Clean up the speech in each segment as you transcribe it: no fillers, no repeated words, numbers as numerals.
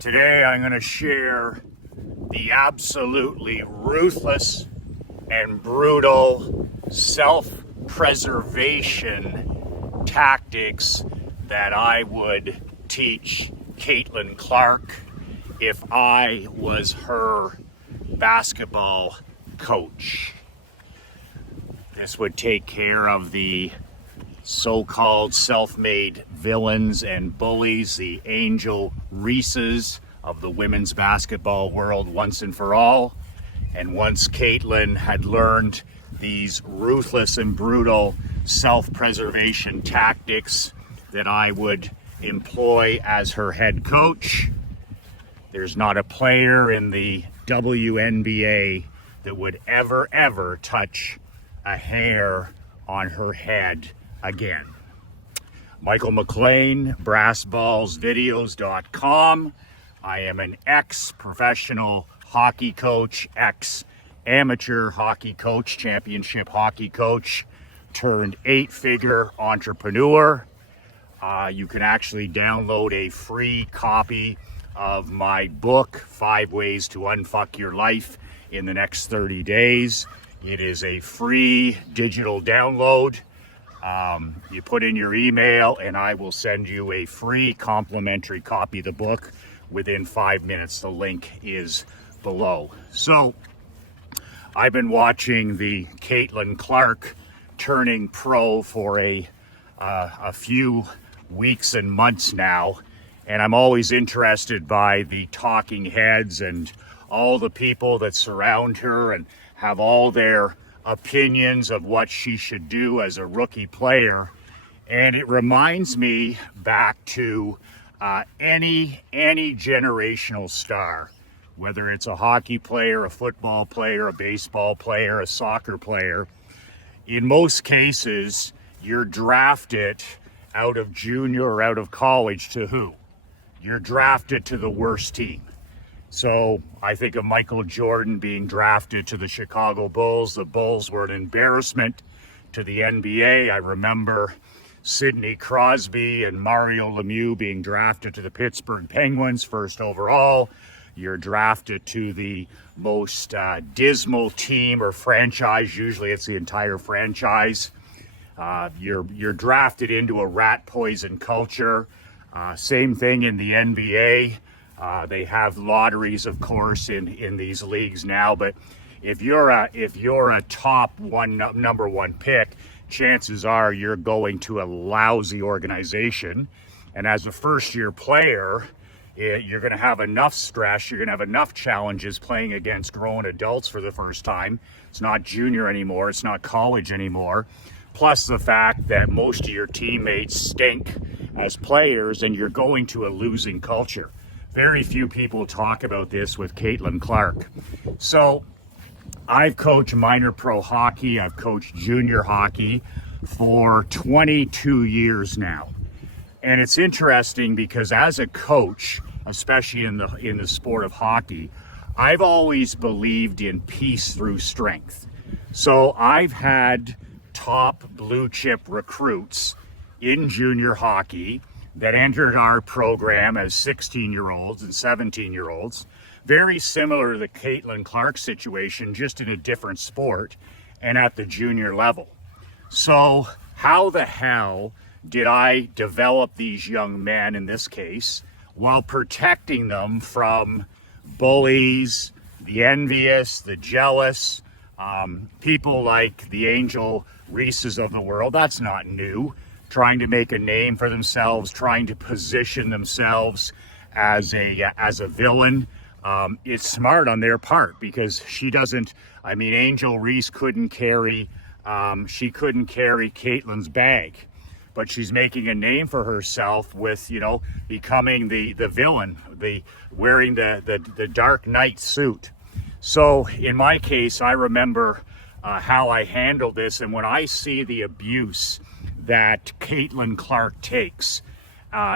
Today I'm going to share the absolutely ruthless and brutal self-preservation tactics that I would teach Caitlin Clark if I was her basketball coach. This would take care of the so-called self-made villains and bullies, the Angel Reeses of the women's basketball world once and for all. And once Caitlin had learned these ruthless and brutal self-preservation tactics that I would employ as her head coach, there's not a player in the WNBA that would ever touch a hair on her head again. Michael McLean, brassballsvideos.com. I am an ex-professional hockey coach, ex-amateur hockey coach, championship hockey coach, turned 8-figure entrepreneur. You can actually download a free copy of my book, 5 Ways to Unfuck Your Life in the Next 30 Days. It is a free digital download. You put in your email and I will send you a free complimentary copy of the book within 5 minutes. The link is below. So I've been watching the Caitlin Clark turning pro for a few weeks and months now, and I'm always interested by the talking heads and all the people that surround her and have all their opinions of what she should do as a rookie player. And it reminds me back to any generational star, whether it's a hockey player, a football player, a baseball player, a soccer player. In most cases, you're drafted out of junior or out of college to who? You're drafted to the worst team. So I think of Michael Jordan being drafted to the Chicago Bulls. The Bulls were an embarrassment to the NBA. I remember Sidney Crosby and Mario Lemieux being drafted to the Pittsburgh Penguins first overall. You're drafted to the most dismal team or franchise. Usually it's the entire franchise. You're drafted into a rat poison culture. Same thing in the NBA. They have lotteries, of course, in these leagues now. But if you're a top number one pick, chances are you're going to a lousy organization. And as a first-year player, you're going to have enough stress. You're going to have enough challenges playing against grown adults for the first time. It's not junior anymore. It's not college anymore. Plus the fact that most of your teammates stink as players, and you're going to a losing culture. Very few people talk about this with Caitlin Clark. So I've coached minor pro hockey. I've coached junior hockey for 22 years now. And it's interesting because as a coach, especially in the sport of hockey, I've always believed in peace through strength. So I've had top blue chip recruits in junior hockey that entered our program as 16-year-olds and 17-year-olds, very similar to the Caitlin Clark situation, just in a different sport and at the junior level. So how the hell did I develop these young men, in this case, while protecting them from bullies, the envious, the jealous, people like the Angel Reeses of the world? That's not new. Trying to make a name for themselves, trying to position themselves as a villain. It's smart on their part because Angel Reese couldn't carry Caitlin's bag, but she's making a name for herself with, becoming the villain, wearing the Dark Knight suit. So in my case, I remember how I handled this, and when I see the abuse that Caitlin Clark takes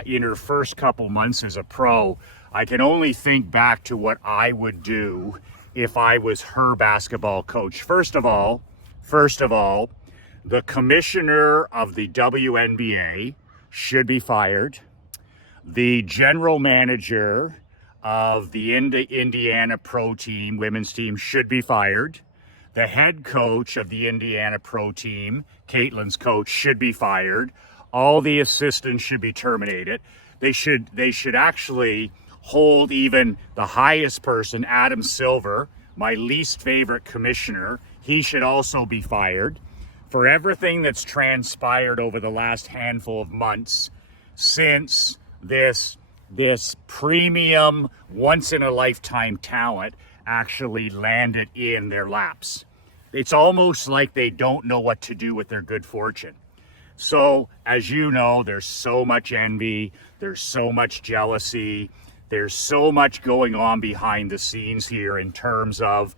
in her first couple months as a pro, I can only think back to what I would do if I was her basketball coach. First of all, the commissioner of the WNBA should be fired. The general manager of the Indiana pro team, women's team, should be fired. The head coach of the Indiana pro team, Caitlin's coach, should be fired. All the assistants should be terminated. They should actually hold even the highest person, Adam Silver, my least favorite commissioner. He should also be fired for everything that's transpired over the last handful of months since this premium, once-in-a-lifetime talent actually landed in their laps. It's almost like they don't know what to do with their good fortune. So, as you know, there's so much envy, there's so much jealousy, there's so much going on behind the scenes here in terms of,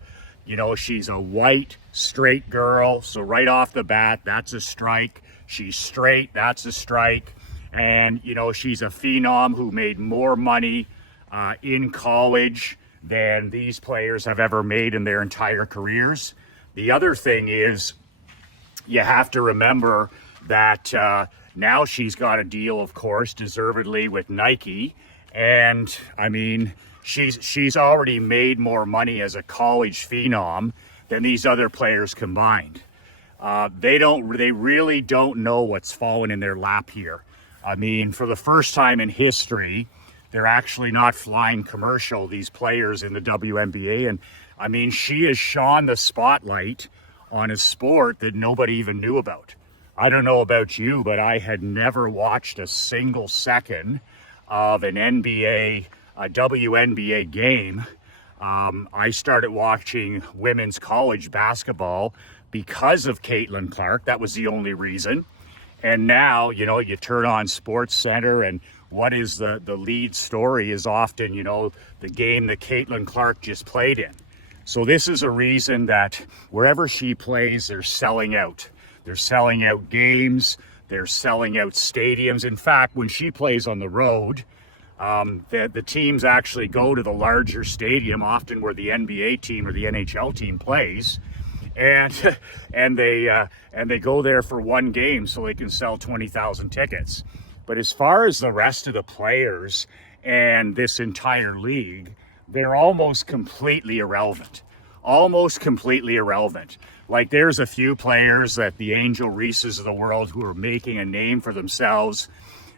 she's a white, straight girl, so right off the bat, that's a strike. She's straight, that's a strike. And, she's a phenom who made more money in college than these players have ever made in their entire careers. The other thing is, you have to remember that now she's got a deal, of course, deservedly with Nike. And, I mean, she's already made more money as a college phenom than these other players combined. They really don't know what's fallen in their lap here. I mean, for the first time in history, they're actually not flying commercial, these players in the WNBA. And I mean, she has shone the spotlight on a sport that nobody even knew about. I don't know about you, but I had never watched a single second of an WNBA game. I started watching women's college basketball because of Caitlin Clark. That was the only reason. And now, you turn on Sports Center, and what is the lead story is often, the game that Caitlin Clark just played in. So this is a reason that wherever she plays, they're selling out. They're selling out games. They're selling out stadiums. In fact, when she plays on the road, the teams actually go to the larger stadium, often where the NBA team or the NHL team plays. And they go there for one game so they can sell 20,000 tickets. But as far as the rest of the players and this entire league, they're almost completely irrelevant. Almost completely irrelevant. Like, there's a few players that the Angel Reeses of the world who are making a name for themselves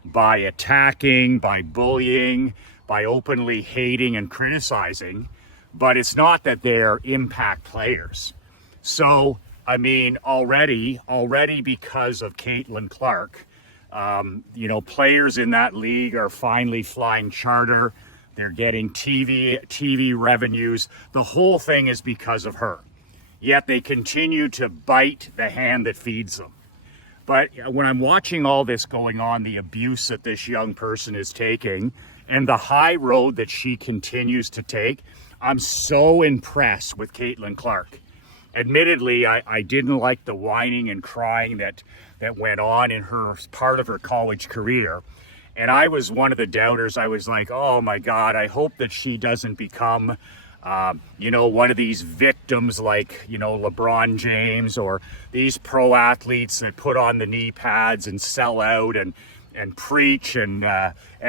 by attacking, by bullying, by openly hating and criticizing. But it's not that they're impact players. So, I mean, already because of Caitlin Clark, players in that league are finally flying charter. They're getting TV revenues. The whole thing is because of her. Yet they continue to bite the hand that feeds them. But when I'm watching all this going on, the abuse that this young person is taking and the high road that she continues to take, I'm so impressed with Caitlin Clark. Admittedly, I didn't like the whining and crying that went on in her part of her college career. And I was one of the doubters. I was like, oh my God, I hope that she doesn't become, one of these victims like, LeBron James or these pro athletes that put on the knee pads and sell out and preach and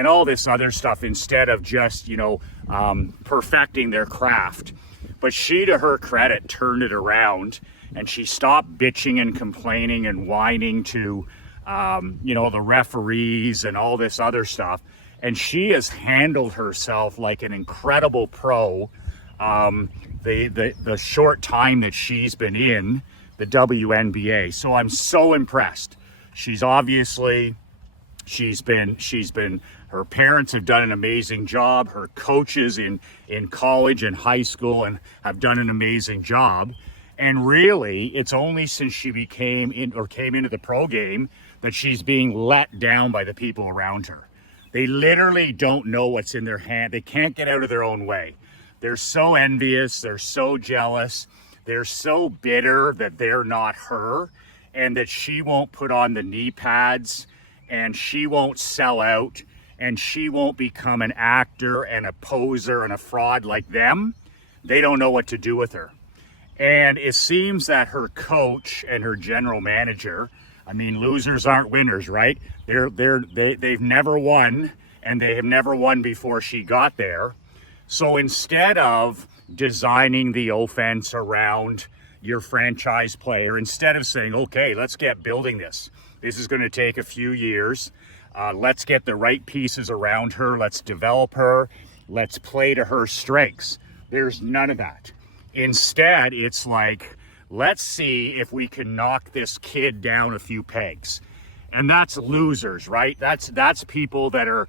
all this other stuff instead of just, perfecting their craft. But she, to her credit, turned it around, and she stopped bitching and complaining and whining to, the referees and all this other stuff. And she has handled herself like an incredible pro. The short time that she's been in the WNBA. So I'm so impressed. She's been, her parents have done an amazing job. Her coaches in college and high school and have done an amazing job. And really, it's only since she came into the pro game that she's being let down by the people around her. They literally don't know what's in their hand. They can't get out of their own way. They're so envious. They're so jealous. They're so bitter that they're not her and that she won't put on the knee pads and she won't sell out and she won't become an actor and a poser and a fraud like them. They don't know what to do with her. And it seems that her coach and her general manager, I mean, losers aren't winners, right? They've never won, and they have never won before she got there. So instead of designing the offense around your franchise player, instead of saying, okay, let's get building this. This is going to take a few years. Let's get the right pieces around her. Let's develop her. Let's play to her strengths. There's none of that. Instead, it's like, let's see if we can knock this kid down a few pegs. And that's losers, right? That's people that are,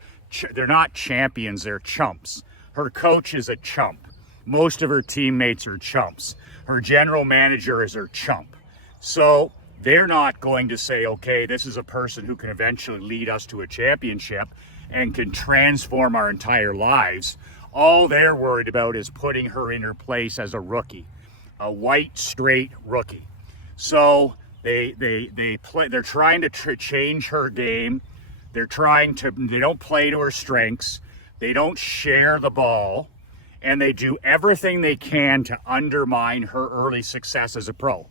they're not champions, they're chumps. Her coach is a chump. Most of her teammates are chumps. Her general manager is her chump. So they're not going to say, okay, this is a person who can eventually lead us to a championship and can transform our entire lives. All they're worried about is putting her in her place as a rookie, a white, straight rookie. So they're trying to change her game. They don't play to her strengths. They don't share the ball, and they do everything they can to undermine her early success as a pro.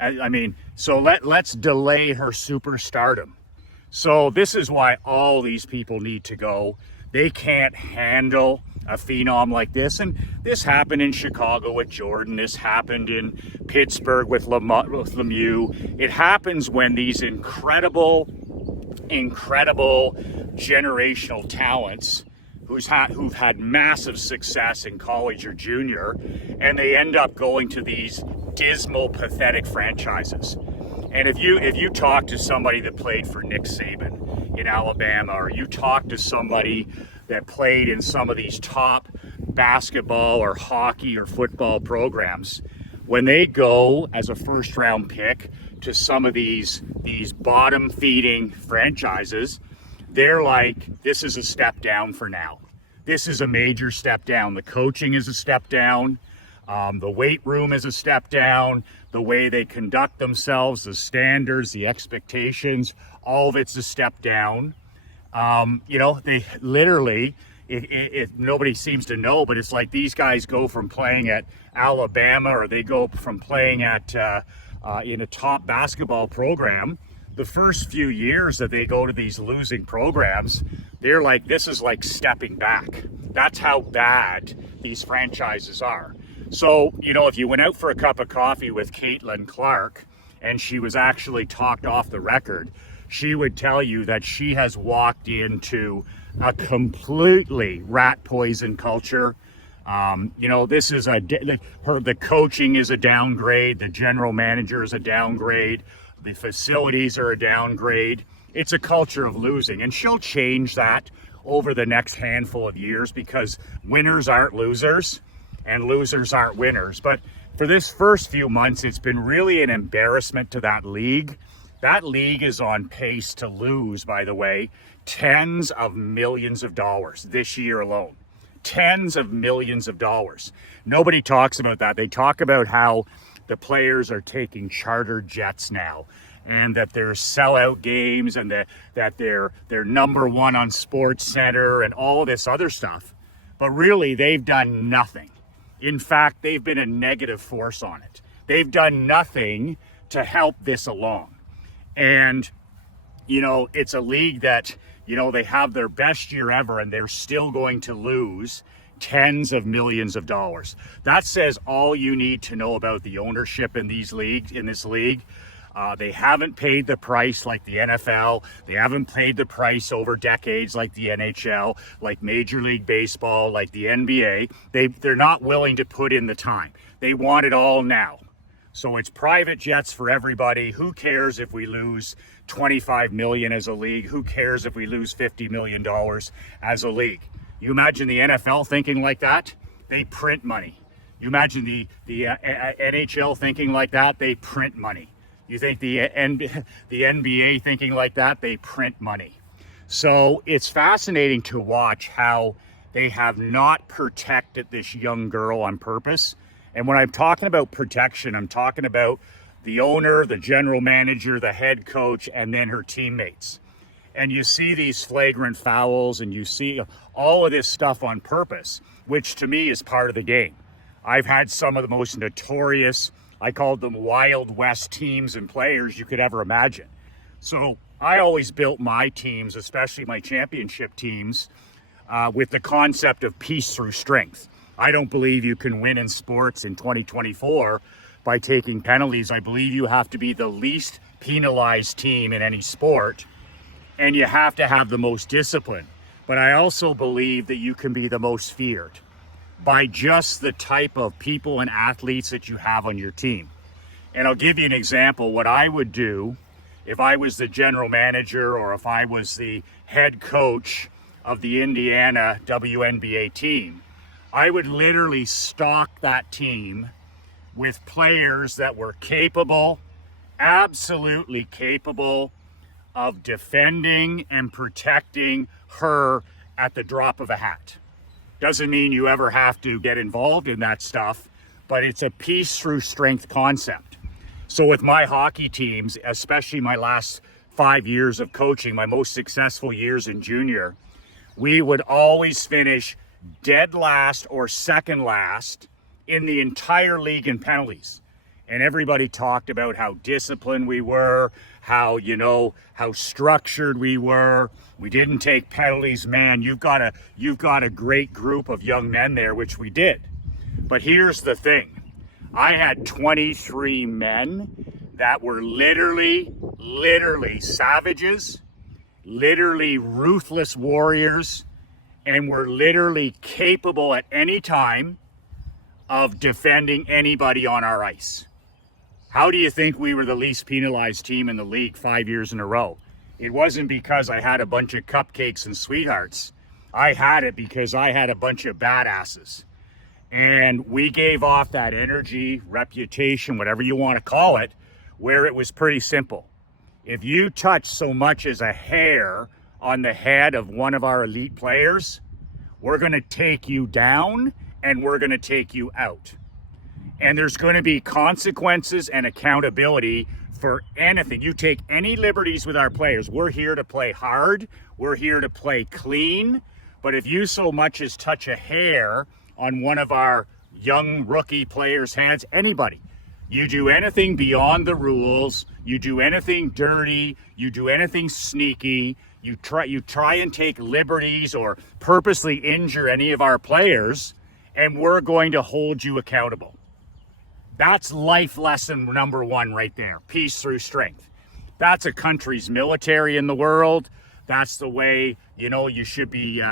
I mean, so let's delay her superstardom. So this is why all these people need to go. They can't handle a phenom like this. And this happened in Chicago with Jordan. This happened in Pittsburgh with Lemieux. It happens when these incredible generational talents who've had massive success in college or junior, and they end up going to these dismal, pathetic franchises. And if you talk to somebody that played for Nick Saban in Alabama, or you talk to somebody that played in some of these top basketball or hockey or football programs, when they go as a first round pick to some of these bottom feeding franchises, they're like, this is a step down for now. This is a major step down. The coaching is a step down. The weight room is a step down. The way they conduct themselves, the standards, the expectations, all of it's a step down. They literally, nobody seems to know, but it's like these guys go from playing at Alabama, or they go from playing at in a top basketball program. The first few years that they go to these losing programs, they're like, this is like stepping back. That's how bad these franchises are. So, if you went out for a cup of coffee with Caitlin Clark and she was actually talked off the record, she would tell you that she has walked into a completely rat poison culture. This is the coaching is a downgrade. The general manager is a downgrade. The facilities are a downgrade. It's a culture of losing, and she'll change that over the next handful of years, because winners aren't losers and losers aren't winners. But for this first few months, it's been really an embarrassment to that league. That league is on pace to lose, by the way, tens of millions of dollars this year alone. Tens of millions of dollars. Nobody talks about that. They talk about how the players are taking charter jets now, and that there's sellout games, and that they're number one on Sports Center and all this other stuff. But really, they've done nothing. In fact, they've been a negative force on it. They've done nothing to help this along. And, it's a league that, they have their best year ever, and they're still going to lose tens of millions of dollars. That says all you need to know about the ownership in this league. They haven't paid the price like the NFL. They haven't paid the price over decades like the NHL, like Major League Baseball, like the NBA. They're not willing to put in the time. They want it all now. So it's private jets for everybody. Who cares if we lose $25 million as a league? Who cares if we lose $50 million as a league? You imagine the NFL thinking like that? They print money. You imagine the NHL thinking like that? They print money. You think the NBA thinking like that? They print money. So it's fascinating to watch how they have not protected this young girl on purpose. And when I'm talking about protection, I'm talking about the owner, the general manager, the head coach, and then her teammates. And you see these flagrant fouls, and you see all of this stuff on purpose, which to me is part of the game. I've had some of the most notorious, I called them Wild West teams and players you could ever imagine. So I always built my teams, especially my championship teams, with the concept of peace through strength. I don't believe you can win in sports in 2024 by taking penalties. I believe you have to be the least penalized team in any sport, and you have to have the most discipline. But I also believe that you can be the most feared by just the type of people and athletes that you have on your team. And I'll give you an example. What I would do if I was the general manager or if I was the head coach of the Indiana WNBA team, I would literally stock that team with players that were capable, absolutely capable of defending and protecting her at the drop of a hat. Doesn't mean you ever have to get involved in that stuff, but it's a peace through strength concept. So with my hockey teams, especially my last 5 years of coaching, my most successful years in junior, we would always finish dead last or second last in the entire league in penalties. And everybody talked about how disciplined we were, how structured we were. We didn't take penalties. Man, you've got a great group of young men there, which we did. But here's the thing. I had 23 men that were literally savages, literally ruthless warriors, and were literally capable at any time of defending anybody on our ice. How do you think we were the least penalized team in the league 5 years in a row? It wasn't because I had a bunch of cupcakes and sweethearts. I had it because I had a bunch of badasses. And we gave off that energy, reputation, whatever you want to call it, where it was pretty simple. If you touch so much as a hair on the head of one of our elite players, we're going to take you down and we're going to take you out. And there's going to be consequences and accountability for anything. You take any liberties with our players. We're here to play hard. We're here to play clean. But if you so much as touch a hair on one of our young rookie players' heads, anybody, you do anything beyond the rules, you do anything dirty, you do anything sneaky, you try and take liberties or purposely injure any of our players, and we're going to hold you accountable. That's life lesson number one right there. Peace through strength. That's a country's military in the world. That's the way, you should be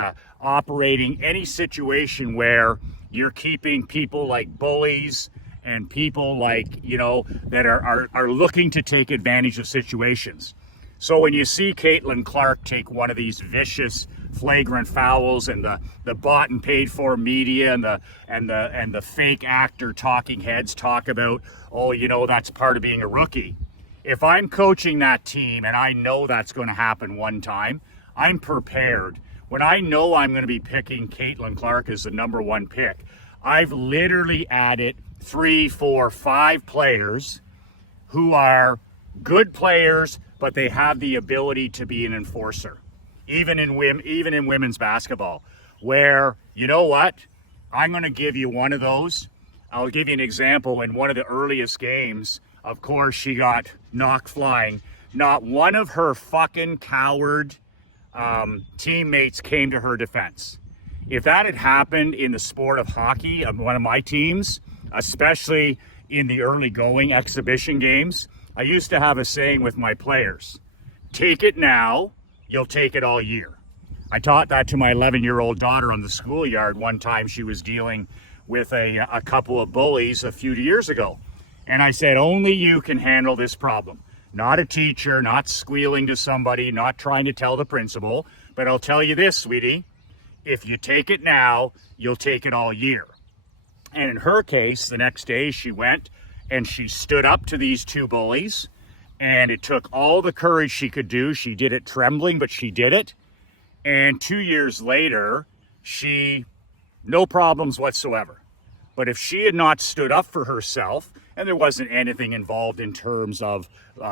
operating any situation where you're keeping people like bullies and people like, that are looking to take advantage of situations. So when you see Caitlin Clark take one of these vicious flagrant fouls and the bought and paid for media and the fake actor talking heads talk about, that's part of being a rookie. If I'm coaching that team and I know that's going to happen one time, I'm prepared. When I know I'm going to be picking Caitlin Clark as the number one pick, I've literally added 3, 4, 5 players who are good players, but they have the ability to be an enforcer. Even in women's basketball, where, you know what? I'm going to give you one of those. I'll give you an example. In one of the earliest games, of course, she got knocked flying. Not one of her fucking coward teammates came to her defense. If that had happened in the sport of hockey, of one of my teams, especially in the early going exhibition games, I used to have a saying with my players: take it now, you'll take it all year. I taught that to my 11-year-old daughter on the schoolyard one time. She was dealing with a couple of bullies a few years ago. And I said, only you can handle this problem. Not a teacher, not squealing to somebody, not trying to tell the principal. But I'll tell you this, sweetie, if you take it now, you'll take it all year. And in her case, the next day she went and she stood up to these 2 bullies. And it took all the courage she could do. She did it trembling, but she did it. And 2 years later, no problems whatsoever. But if she had not stood up for herself, and there wasn't anything involved in terms of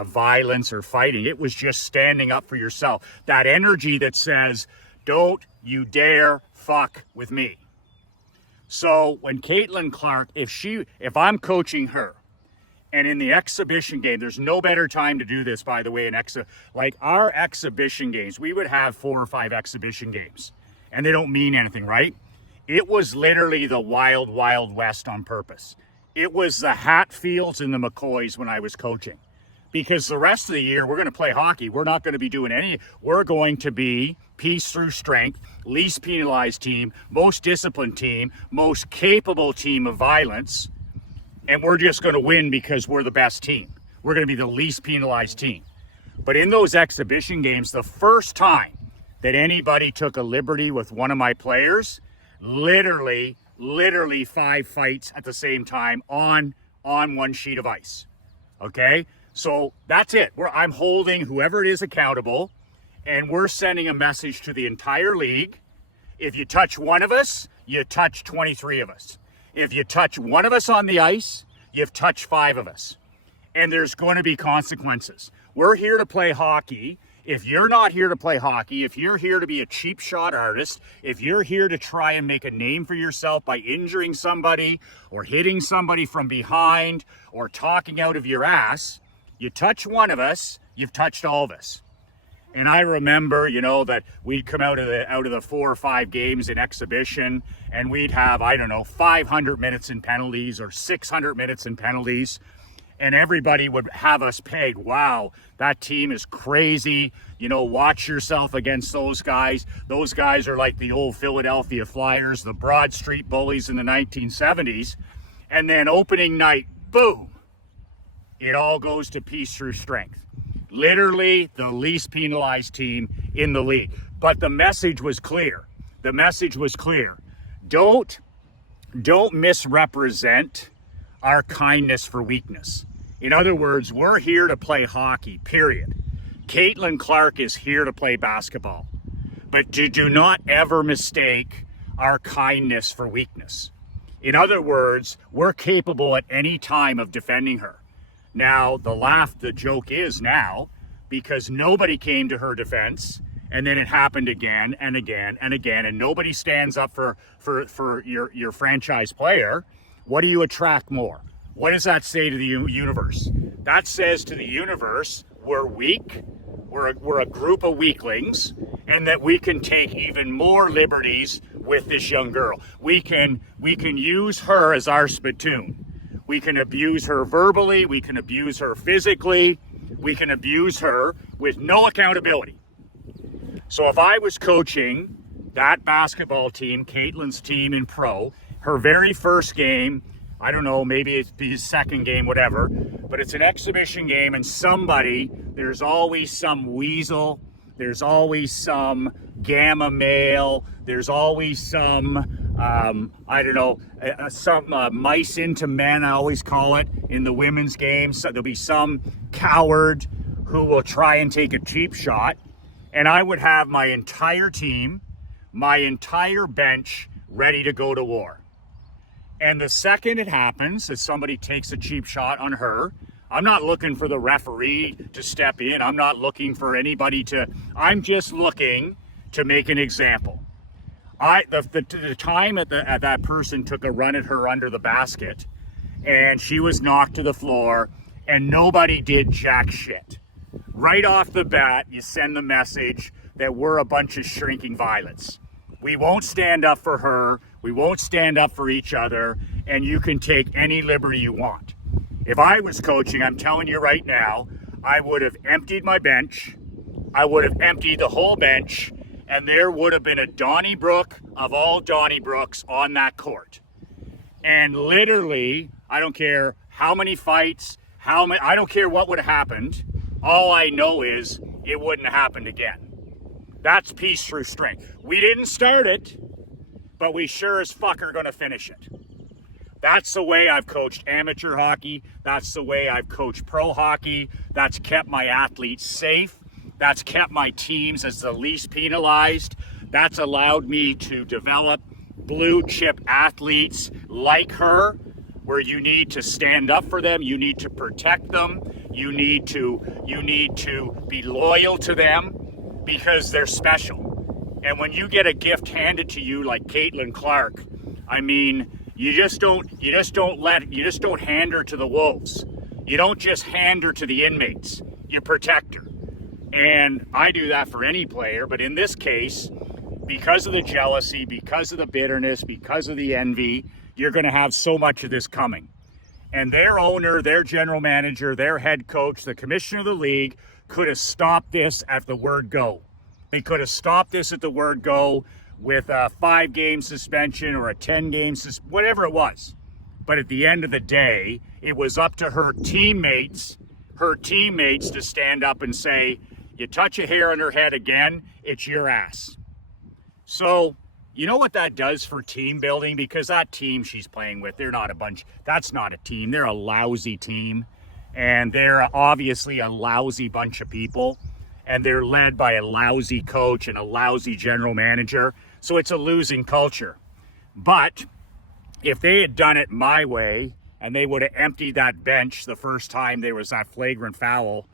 violence or fighting, it was just standing up for yourself. That energy that says, don't you dare fuck with me. So when Caitlin Clark, if I'm coaching her, and in the exhibition game, there's no better time to do this, by the way, like our exhibition games, we would have 4 or 5 exhibition games. and they don't mean anything, right? It was literally the wild, wild west on purpose. It was the Hatfields and the McCoys when I was coaching. Because the rest of the year, we're going to play hockey. We're not going to be doing any. We're going to be peace through strength, least penalized team, most disciplined team, most capable team of violence. And we're just going to win because we're the best team. We're going to be the least penalized team. But in those exhibition games, the first time that anybody took a liberty with one of my players, literally 5 fights at the same time on one sheet of ice. Okay? So that's it. I'm holding whoever it is accountable, and we're sending a message to the entire league. If you touch one of us, you touch 23 of us. If you touch one of us on the ice, you've touched 5 of us. And there's going to be consequences. We're here to play hockey. If you're not here to play hockey, if you're here to be a cheap shot artist, if you're here to try and make a name for yourself by injuring somebody or hitting somebody from behind or talking out of your ass, you touch one of us, you've touched all of us. And I remember, that we'd come out of the 4 or 5 games in exhibition, and we'd have, 500 minutes in penalties or 600 minutes in penalties. And everybody would have us pegged. Wow, that team is crazy. Watch yourself against those guys. Those guys are like the old Philadelphia Flyers, the Broad Street Bullies in the 1970s. And then opening night, boom, it all goes to peace through strength. Literally the least penalized team in the league. But the message was clear. The message was clear. Don't misrepresent our kindness for weakness. In other words, we're here to play hockey, period. Caitlin Clark is here to play basketball. But do not ever mistake our kindness for weakness. In other words, we're capable at any time of defending her. Now, the joke is now, because nobody came to her defense, and then it happened again and again and again, and nobody stands up for your franchise player. What do you attract more? What does that say to the universe? That says to the universe, we're weak, we're a group of weaklings, and that we can take even more liberties with this young girl. We can use her as our spittoon. We can abuse her verbally, we can abuse her physically, we can abuse her with no accountability. So if I was coaching that basketball team, Caitlin's team in pro, her very first game, I don't know, maybe it's his second game, whatever, but it's an exhibition game, and there's always some weasel, there's always some gamma male, there's always some, some mice into men, I always call it, in the women's game. So there'll be some coward who will try and take a cheap shot, and I would have my entire team, my entire bench ready to go to war. And the second it happens that somebody takes a cheap shot on her, I'm not looking for the referee to step in. I'm not looking for anybody I'm just looking to make an example. The time that person took a run at her under the basket, and she was knocked to the floor, and nobody did jack shit. Right off the bat, you send the message that we're a bunch of shrinking violets. We won't stand up for her. We won't stand up for each other, and you can take any liberty you want. If I was coaching, I'm telling you right now, I would have emptied my bench. I would have emptied the whole bench, and there would have been a Donnybrook of all Donnybrooks on that court. And literally, I don't care how many fights, I don't care what would have happened. All I know is it wouldn't have happened again. That's peace through strength. We didn't start it, but we sure as fuck are going to finish it. That's the way I've coached amateur hockey. That's the way I've coached pro hockey. That's kept my athletes safe. That's kept my teams as the least penalized. That's allowed me to develop blue chip athletes like her, where you need to stand up for them. You need to protect them. You need to be loyal to them because they're special. And when you get a gift handed to you like Caitlin Clark, I mean, you just don't hand her to the wolves. You don't just hand her to the inmates. You protect her. And I do that for any player, but in this case, because of the jealousy, because of the bitterness, because of the envy, you're going to have so much of this coming. And their owner, their general manager, their head coach, the commissioner of the league could have stopped this at the word go. They could have stopped this at the word go with a 5-game suspension or a 10-game whatever it was. But at the end of the day, it was up to her teammates to stand up and say, you touch a hair on her head again, it's your ass. So, you know what that does for team building? Because that team she's playing with, they're not a bunch, that's not a team. They're a lousy team. And they're obviously a lousy bunch of people. And they're led by a lousy coach and a lousy general manager. So it's a losing culture. But if they had done it my way, and they would have emptied that bench the first time there was that flagrant foul,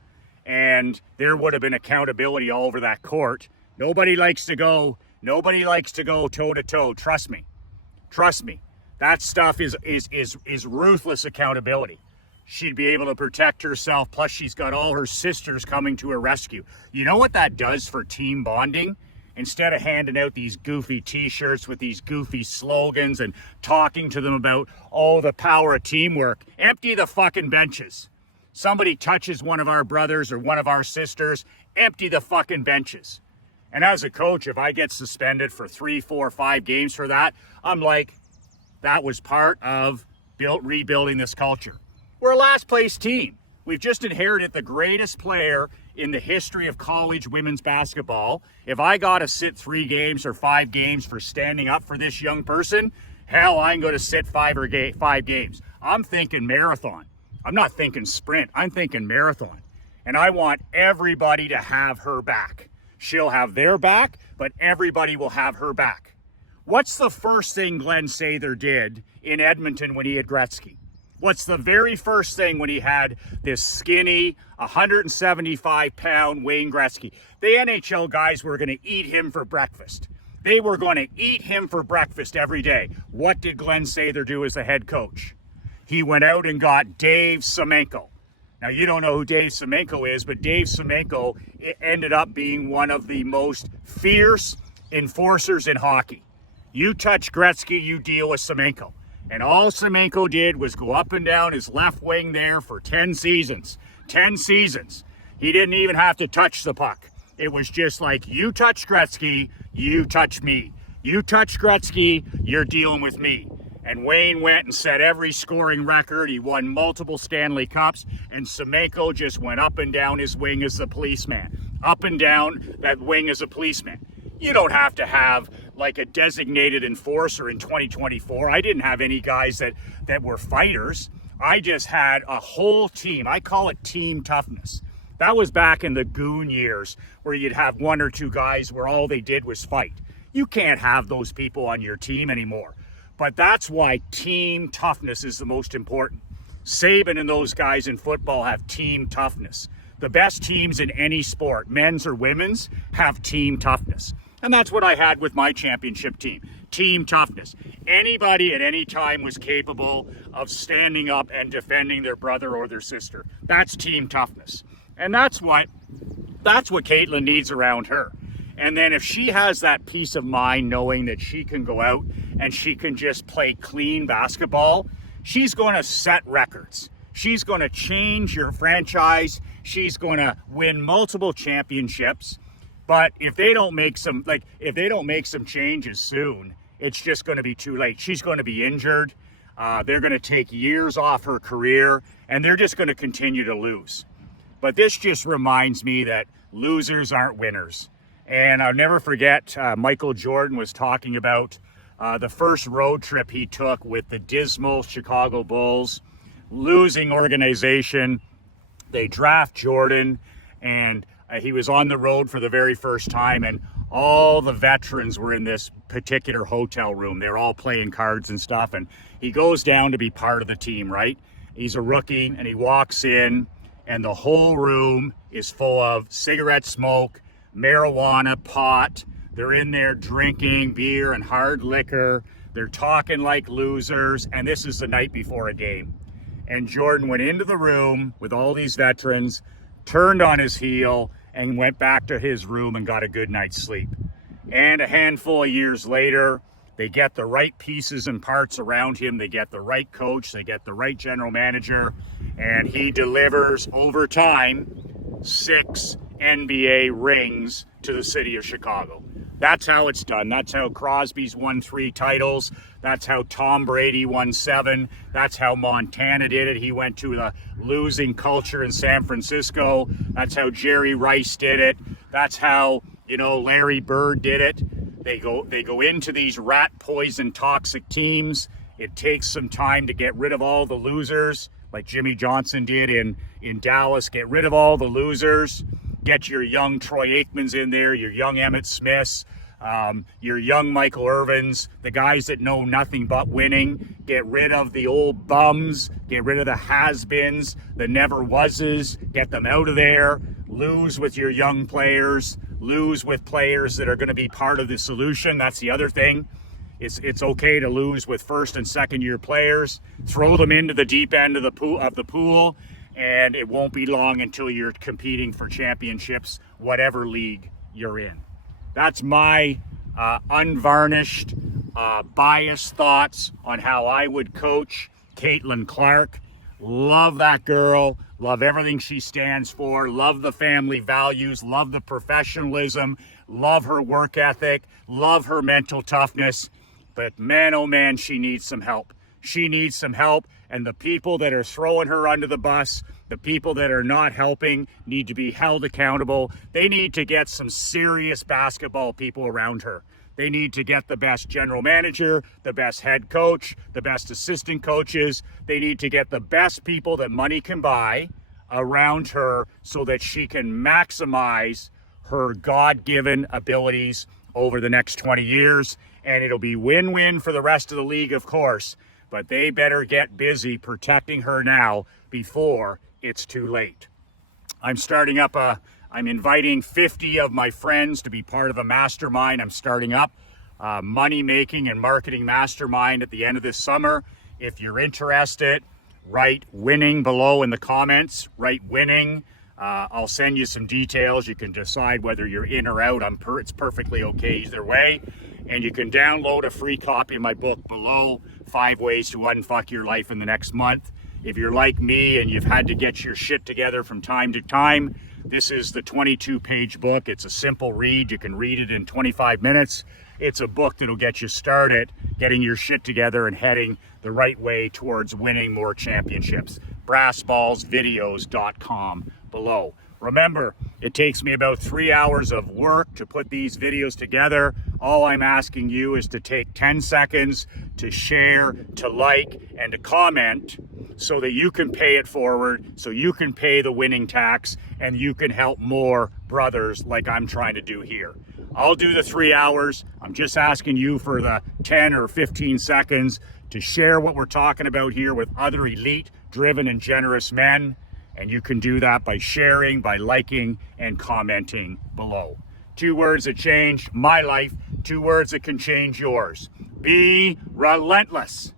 and there would have been accountability all over that court. Nobody likes to go toe to toe. Trust me. That stuff is ruthless accountability. She'd be able to protect herself. Plus she's got all her sisters coming to her rescue. You know what that does for team bonding? Instead of handing out these goofy t-shirts with these goofy slogans and talking to them about, oh, the power of teamwork, empty the fucking benches. Somebody touches one of our brothers or one of our sisters, empty the fucking benches. And as a coach, if I get suspended for 3, 4, 5 games for that, I'm like, that was part of rebuilding this culture. We're a last place team. We've just inherited the greatest player in the history of college women's basketball. If I got to sit 3 games or 5 games for standing up for this young person, hell, I'm going to sit 5 games. I'm thinking marathon. I'm not thinking sprint. I'm thinking marathon. And I want everybody to have her back. She'll have their back, but everybody will have her back. What's the first thing Glenn Sather did in Edmonton when he had Gretzky? What's the very first thing when he had this skinny, 175-pound Wayne Gretzky? The NHL guys were going to eat him for breakfast. They were going to eat him for breakfast every day. What did Glenn Sather do as the head coach? He went out and got Dave Semenko. Now, you don't know who Dave Semenko is, but Dave Semenko ended up being one of the most fierce enforcers in hockey. You touch Gretzky, you deal with Semenko. And all Semenko did was go up and down his left wing there for 10 seasons. 10 seasons. He didn't even have to touch the puck. It was just like, you touch Gretzky, you touch me. You touch Gretzky, you're dealing with me. And Wayne went and set every scoring record. He won multiple Stanley Cups. And Semenko just went up and down his wing as the policeman. Up and down that wing as a policeman. You don't have to have like a designated enforcer in 2024. I didn't have any guys that were fighters. I just had a whole team. I call it team toughness. That was back in the goon years where you'd have 1 or 2 guys where all they did was fight. You can't have those people on your team anymore. But that's why team toughness is the most important. Saban and those guys in football have team toughness. The best teams in any sport, men's or women's, have team toughness. And that's what I had with my championship team. Team toughness. Anybody at any time was capable of standing up and defending their brother or their sister. That's team toughness. And that's what Caitlin needs around her. And then if she has that peace of mind knowing that she can go out and she can just play clean basketball, she's going to set records. She's going to change your franchise. She's going to win multiple championships. But if they don't make some changes soon, it's just going to be too late. She's going to be injured. They're going to take years off her career, and they're just going to continue to lose. But this just reminds me that losers aren't winners. And I'll never forget, Michael Jordan was talking about the first road trip he took with the dismal Chicago Bulls, losing organization. They draft Jordan, and he was on the road for the very first time, and all the veterans were in this particular hotel room. They're all playing cards and stuff, and he goes down to be part of the team, right? He's a rookie, and he walks in, and the whole room is full of cigarette smoke, marijuana, pot. They're in there drinking beer and hard liquor. They're talking like losers, and this is the night before a game. And Jordan went into the room with all these veterans, turned on his heel, and went back to his room and got a good night's sleep. And a handful of years later, they get the right pieces and parts around him. They get the right coach. They get the right general manager. And he delivers over time 6 NBA rings to the city of Chicago. That's how it's done. That's how Crosby's won 3 titles. That's how Tom Brady won 7. That's how Montana did it. He went to the losing culture in San Francisco. That's how Jerry Rice did it. That's how, Larry Bird did it. They go into these rat poison toxic teams. It takes some time to get rid of all the losers, like Jimmy Johnson did in Dallas. Get rid of all the losers. Get your young Troy Aikmans in there, your young Emmett Smiths, your young Michael Irvins, the guys that know nothing but winning. Get rid of the old bums. Get rid of the has-beens, the never-was's. Get them out of there. Lose with your young players. Lose with players that are going to be part of the solution. That's the other thing. It's okay to lose with first and second year players. Throw them into the deep end of the pool, and it won't be long until you're competing for championships, whatever league you're in. That's my unvarnished, biased thoughts on how I would coach Caitlin Clark. Love that girl. Love everything she stands for. Love the family values. Love the professionalism. Love her work ethic. Love her mental toughness. But man, oh man, she needs some help. She needs some help. And the people that are throwing her under the bus, the people that are not helping, need to be held accountable. They need to get some serious basketball people around her. They need to get the best general manager, the best head coach, the best assistant coaches. They need to get the best people that money can buy around her so that she can maximize her God-given abilities over the next 20 years. And it'll be win-win for the rest of the league, of course. But they better get busy protecting her now before it's too late. I'm inviting 50 of my friends to be part of a mastermind. I'm starting up money making and marketing mastermind at the end of this summer. If you're interested, write winning below in the comments. Write winning. I'll send you some details. You can decide whether you're in or out. It's perfectly okay either way. And you can download a free copy of my book below, 5 Ways to Unfuck Your Life in the Next Month. If you're like me and you've had to get your shit together from time to time, this is the 22-page book. It's a simple read. You can read it in 25 minutes. It's a book that'll get you started getting your shit together and heading the right way towards winning more championships. brassballsvideos.com below. Remember, it takes me about 3 hours of work to put these videos together. All I'm asking you is to take 10 seconds to share, to like, and to comment so that you can pay it forward, so you can pay the winning tax, and you can help more brothers like I'm trying to do here. I'll do the 3 hours. I'm just asking you for the 10 or 15 seconds to share what we're talking about here with other elite, driven, and generous men. And you can do that by sharing, by liking, and commenting below. 2 words that change my life, 2 words that can change yours. Be relentless.